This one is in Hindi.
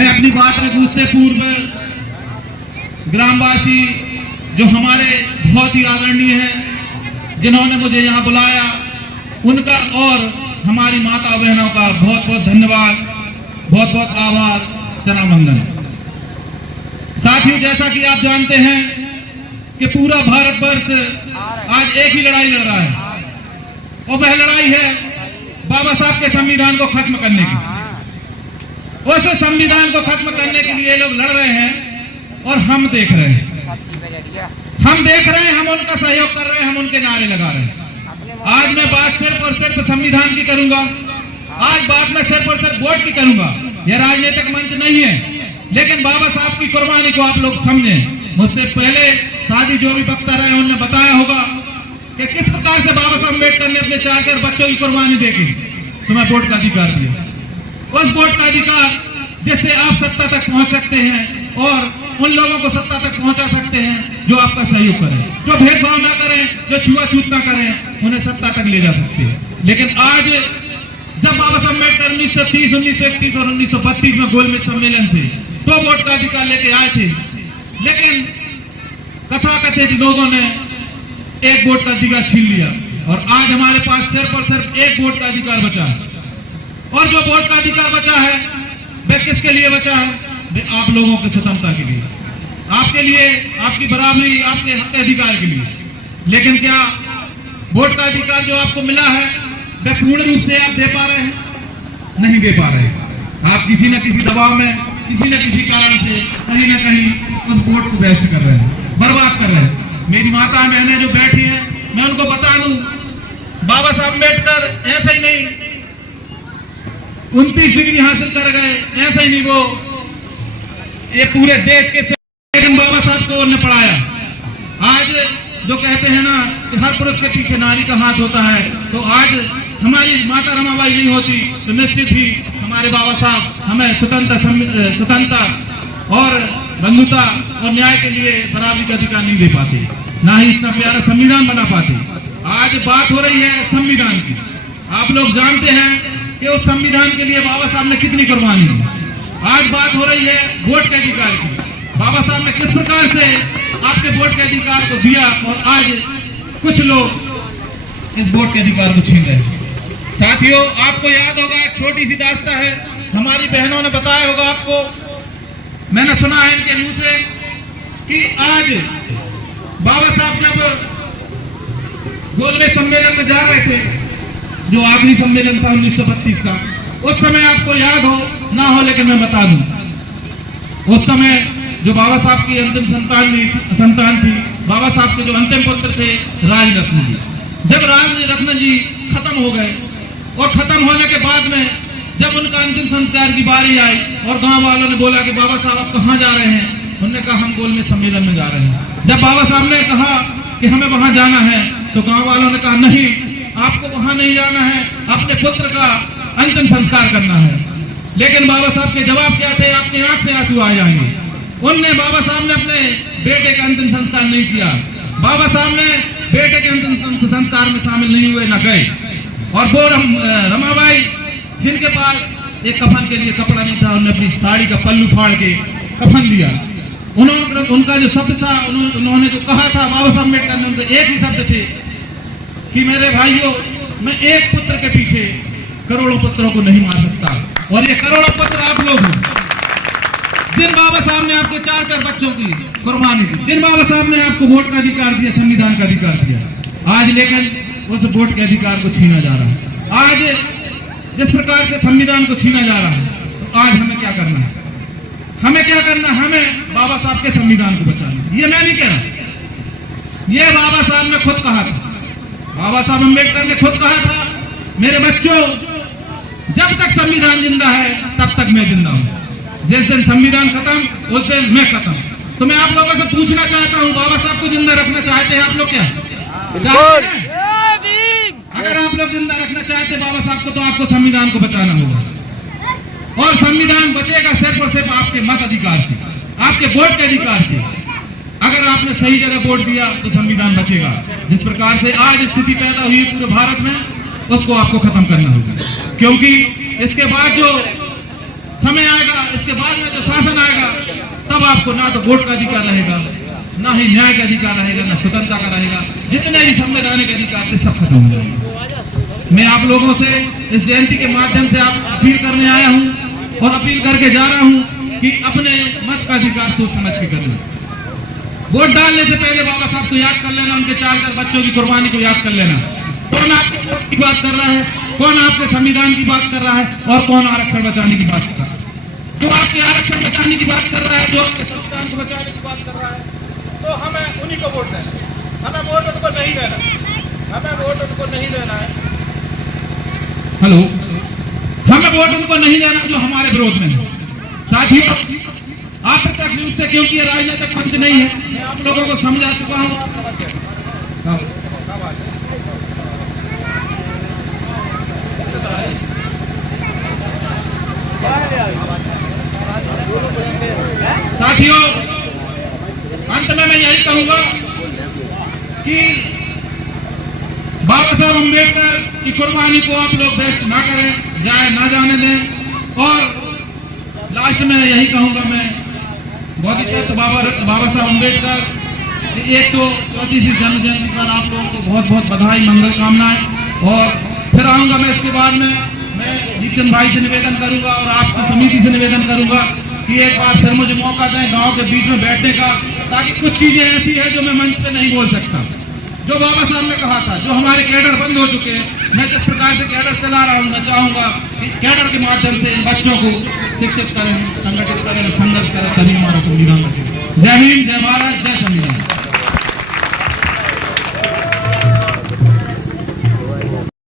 मैं अपनी बात रखूं उससे पूर्व ग्रामवासी जो हमारे बहुत ही आदरणीय हैं, जिन्होंने मुझे यहाँ बुलाया, उनका और हमारी माता बहनों का बहुत बहुत धन्यवाद, बहुत बहुत आभार, चरण वंदन। साथियों, जैसा कि आप जानते हैं कि पूरा भारतवर्ष आज एक ही लड़ाई लड़ रहा है और वह लड़ाई है बाबा साहब के संविधान को खत्म करने की। उस संविधान को खत्म करने के लिए लोग लड़ रहे हैं और हम देख रहे हैं, हम उनका सहयोग कर रहे हैं, हम उनके नारे लगा रहे हैं। आज मैं बात सिर्फ और सिर्फ संविधान की करूंगा, आज बात मैं सिर्फ और सिर्फ वोट की करूंगा। यह राजनीतिक मंच नहीं है, लेकिन बाबा साहब की कुर्बानी को आप लोग समझें। मुझसे पहले शादी जो भी वक्ता रहे उन्होंने बताया होगा कि किस प्रकार से बाबा साहब अम्बेडकर ने अपने 4 बच्चों की कुर्बानी देके तुम्हें वोट का अधिकार दिया। उस वोट का अधिकार जिससे आप सत्ता तक पहुंच सकते हैं और उन लोगों को सत्ता तक पहुंचा सकते हैं जो आपका सहयोग करें, जो भेदभाव ना करें, जो छुआछूत ना करें, उन्हें सत्ता तक ले जा सकते हैं। लेकिन आज जब बाबा साहब अम्बेडकर 1930, 1931 और 1932 में गोलमेज सम्मेलन से 2 वोट का अधिकार लेके आए थे, लेकिन कथाकथित लोगों ने 1 वोट का अधिकार छीन लिया और आज हमारे पास सिर्फ और सिर्फ 1 वोट का अधिकार बचा है। और जो वोट का अधिकार बचा है वह किसके लिए बचा है? वह आप लोगों की स्वतंत्रता के लिए, आपके लिए, आपकी बराबरी, आपके हक अधिकार के लिए। लेकिन क्या वोट का अधिकार जो आपको मिला है वह पूर्ण रूप से आप दे पा रहे हैं? नहीं दे पा रहे। आप किसी न किसी दबाव में, किसी न किसी कारण से कहीं ना कहीं उस वोट को वेस्ट कर रहे हैं, बर्बाद कर रहे हैं। मेरी माता बहनें जो बैठी हैं, मैं उनको बता दूं, बाबा साहब अम्बेडकर ऐसे ही नहीं 29 डिग्री हासिल कर गए, ऐसे ही नहीं वो ये पूरे देश के, लेकिन बाबा साहब को उन्होंने पढ़ाया। आज जो कहते हैं ना कि हर पुरुष के पीछे नारी का हाथ होता है, तो आज हमारी माता रमाबाई नहीं होती तो निश्चित ही हमारे बाबा साहब हमें स्वतंत्रता और बंधुता और न्याय के लिए बराबरी का अधिकार नहीं दे पाते, ना ही इतना प्यारा संविधान बना पाते। आज बात हो रही है संविधान की। आप लोग जानते हैं कि उस संविधान के लिए बाबा साहब ने कितनी कुर्बानी दी। आज बात हो रही है वोट के अधिकार की। बाबा साहब ने किस प्रकार से आपके वोट के अधिकार को दिया और आज कुछ लोग इस वोट के अधिकार को छीन रहे हैं। साथियों, आपको याद होगा, एक छोटी सी दास्तां है, हमारी बहनों ने बताया होगा आपको, मैंने सुना है इनके मुंह से कि आज बाबा साहब जब गोलमेज सम्मेलन में जा रहे थे, जो आखिरी सम्मेलन था 1932 का, उस समय आपको याद हो ना हो लेकिन मैं बता दूं, उस समय जो बाबा साहब की अंतिम संतान थी, बाबा साहब के जो अंतिम पुत्र थे राजरत्न जी, जब राजरत्न जी खत्म हो गए और खत्म होने के बाद में जब उनका अंतिम संस्कार की बारी आई और गांव वालों ने बोला कि बाबा साहब आप कहाँ जा रहे हैं, उन्होंने कहा हम गोलमेज सम्मेलन में जा रहे हैं। जब बाबा साहब ने कहा कि हमें वहां जाना है तो गांव वालों ने कहा नहीं, आपको वहां नहीं जाना है, अपने पुत्र का अंतिम संस्कार करना है। लेकिन बाबा साहब के जवाब क्या थे? आपकी आंख से आंसू आ जाएंगे। उनने, बाबा साहब ने अपने बेटे का अंतिम संस्कार नहीं किया, बाबा साहब ने बेटे के अंतिम संस्कार में शामिल नहीं हुए, न गए। और वो रमाबाई जिनके पास एक कफन के लिए कपड़ा नहीं था, उन्होंने अपनी साड़ी का पल्लू फाड़ के कफन दिया। उनका जो शब्द था, उन्होंने जो कहा था, बाबा साहब अम्बेडकर ने उनके एक ही शब्द थे कि मेरे भाइयों, मैं एक पुत्र के पीछे करोड़ों पुत्रों को नहीं मार सकता। और ये करोड़ों पुत्र आप लोग हैं, जिन बाबा साहब ने आपके 4 बच्चों की कुर्बानी दी, जिन बाबा साहब ने आपको वोट का अधिकार दिया, संविधान का अधिकार दिया, आज लेकिन उस वोट के अधिकार को छीना जा रहा है। आज जिस प्रकार से संविधान को छीना जा रहा है, तो आज हमें क्या करना है? हमें क्या करना? हमें बाबा साहब के संविधान को बचाना। ये मैं नहीं कह रहा, ये बाबा साहब ने खुद कहा था, बाबा साहब अम्बेडकर ने खुद कहा था, मेरे बच्चों, जब तक संविधान जिंदा है तब तक मैं जिंदा हूं। जिस दिन संविधान खत्म उस दिन मैं खत्म। तो मैं आप लोगों से पूछना चाहता हूं, बाबा साहब को जिंदा रखना चाहते हैं आप लोग? क्या चाहते हैं? अगर आप लोग जिंदा रखना चाहते हैं बाबा साहब को, तो आपको संविधान को बचाना होगा। और संविधान बचेगा सिर्फ और सिर्फ आपके मत अधिकार से, आपके वोट के अधिकार से। अगर आपने सही जगह वोट दिया तो संविधान बचेगा। जिस प्रकार से आज स्थिति पैदा हुई पूरे भारत में, उसको आपको खत्म करना होगा। क्योंकि इसके बाद जो समय आएगा, इसके बाद में जो शासन आएगा, तब आपको ना तो वोट का अधिकार रहेगा, ना ही न्याय का अधिकार रहेगा, ना स्वतंत्रता का रहेगा। जितने भी संवैधानिक अधिकार थे सब खत्म हो जाएंगे। मैं आप लोगों से इस जयंती के माध्यम से आप अपील करने आया हूं और अपील करके जा रहा हूं कि अपने मत का अधिकार सोच समझ के करना। वोट डालने से पहले बाबा साहब को याद कर लेना, उनके 4 बच्चों की कुर्बानी को याद कर लेना। कौन आपके वोट की बात कर रहा है, कौन आपके संविधान की बात कर रहा है और कौन आरक्षण बचाने की बात कर रहा है। जो आपके आरक्षण बचाने की बात कर रहा है, जो आपके संविधान को बचाने की बात कर रहा है, तो हमें उन्हीं को वोट देना। हमें वोट उनको नहीं देना, हमें वोट उनको नहीं देना है। हेलो, हमें वोट उनको नहीं देना जो हमारे विरोध में है। साथियों, आप प्रत्यक्ष रूप से, क्योंकि ये राजनीतिक मंच नहीं है, मैं आप लोगों को समझा चुका हूं। साथियों, अंत में मैं यही कहूंगा कि बाबा साहब अम्बेडकर की कुर्बानी को आप लोग वेस्ट ना करें, जाए ना जाने दें। और लास्ट में यही कहूंगा मैं, बोधिसत्व बाबा साहब अम्बेडकर की 134वीं जन्म जयंती पर आप लोगों को बहुत बहुत बधाई, मंगल कामनाएं। और फिर आऊंगा मैं इसके बाद में, मैं दीपचंद भाई से निवेदन करूंगा और आपकी समिति से निवेदन करूंगा कि एक बार फिर मुझे मौका दें गांव के बीच में बैठने का, ताकि कुछ चीजें ऐसी हैं जो मैं मंच पे नहीं बोल सकता। जो बाबा साहब ने कहा था, जो हमारे कैडर बंद हो चुके हैं, मैं जिस प्रकार से कैडर चला रहा हूँ, मैं चाहूंगा कि कैडर के माध्यम से इन बच्चों को शिक्षित करें, संगठित करें, संघर्ष करें, तभी हमारा संविधान बचेगा। जय हिंद, जय भारत, जय संविधान।